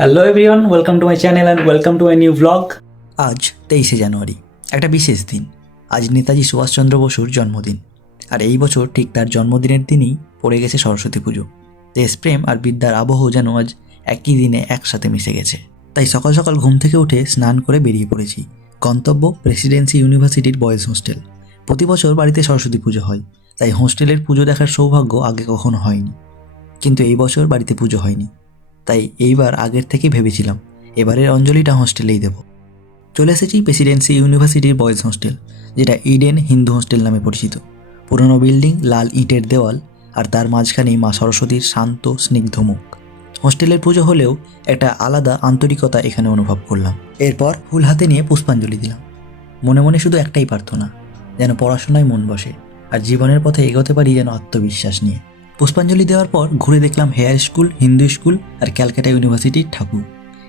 Hello everyone, welcome to my channel and welcome to my new blog. আজ 23শে জানুয়ারি, একটা বিশেষ দিন। আজ নেতাজি সুভাষচন্দ্র বসুর জন্মদিন। আর এই বছর ঠিক তার জন্মদিনের দিনই পড়ে গেছে সরস্বতী পুজো। দেশপ্রেম আর বিদ্যার আবহ যেন আজ একই দিনে একসাথে মিশে গেছে। তাই সকাল সকাল ঘুম থেকে উঠে স্নান করে বেরিয়ে পড়েছি। গন্তব্য প্রেসিডেন্সি ইউনিভার্সিটির বয়েজ হোস্টেল। প্রতি বছর বাড়িতে সরস্বতী পুজো হয়, তাই হোস্টেলের পুজো দেখার সৌভাগ্য আগে কখনো হয়নি। কিন্তু এই বছর বাড়িতে পুজো হয়নি, তাই এইবার আগের থেকেই ভেবেছিলাম এবারের অঞ্জলিটা হোস্টেলেই দেব। চলে এসেছি প্রেসিডেন্সি ইউনিভার্সিটির বয়েজ হোস্টেল, যেটা ইডেন হিন্দু হোস্টেল নামে পরিচিত। পুরনো বিল্ডিং, লাল ইটের দেওয়াল, আর তার মাঝখানেই মা সরস্বতীর শান্ত স্নিগ্ধ মুখ। হোস্টেলের পুজো হলেও একটা আলাদা আন্তরিকতা এখানে অনুভব করলাম। এরপর ফুল হাতে নিয়ে পুষ্পাঞ্জলি দিলাম। মনে মনে শুধু একটাই প্রার্থনা, যেন পড়াশোনায় মন বসে আর জীবনের পথে এগোতে পারি যেন আত্মবিশ্বাস নিয়ে। পুষ্পাঞ্জলি দেওয়ার পর ঘুরে দেখলাম হেয়ার স্কুল, হিন্দু স্কুল আর ক্যালকাটা ইউনিভার্সিটির ঠাকুর।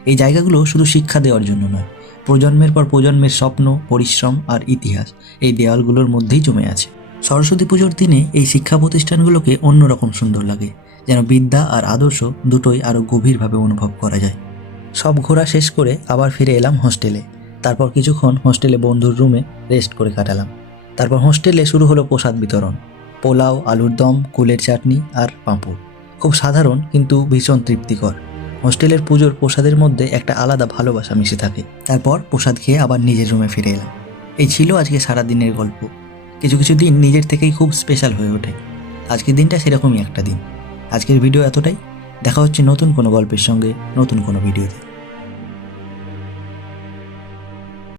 এই জায়গাগুলো শুধু শিক্ষা দেওয়ার জন্য নয়, প্রজন্মের পর প্রজন্মের স্বপ্ন, পরিশ্রম আর ইতিহাস এই দেওয়ালগুলোর মধ্যেই জমে আছে। সরস্বতী পুজোর দিনে এই শিক্ষা প্রতিষ্ঠানগুলোকে অন্যরকম সুন্দর লাগে, যেন বিদ্যা আর আদর্শ দুটোই আরও গভীরভাবে অনুভব করা যায়। সব ঘোরা শেষ করে আবার ফিরে এলাম হোস্টেলে। তারপর কিছুক্ষণ হোস্টেলে বন্ধুর রুমে রেস্ট করে কাটালাম। তারপর হোস্টেলে শুরু হলো প্রসাদ বিতরণ। পোলাও, আলুর দম, কুলের চাটনি আর পাঁপড়। খুব সাধারণ কিন্তু ভীষণ তৃপ্তিকর। হোস্টেলের পুজোর প্রসাদের মধ্যে একটা আলাদা ভালোবাসা মিশে থাকে। তারপর প্রসাদ খেয়ে আবার নিজের রুমে ফিরে এলাম। এই ছিল আজকে সারা দিনের গল্প। কিছু কিছু দিন নিজের থেকেই খুব স্পেশাল হয়ে ওঠে। আজকের দিনটা সেরকমই একটা দিন। আজকের ভিডিও এতটাই। দেখা হচ্ছে নতুন কোনো গল্পের সঙ্গে, নতুন কোনো ভিডিওতে।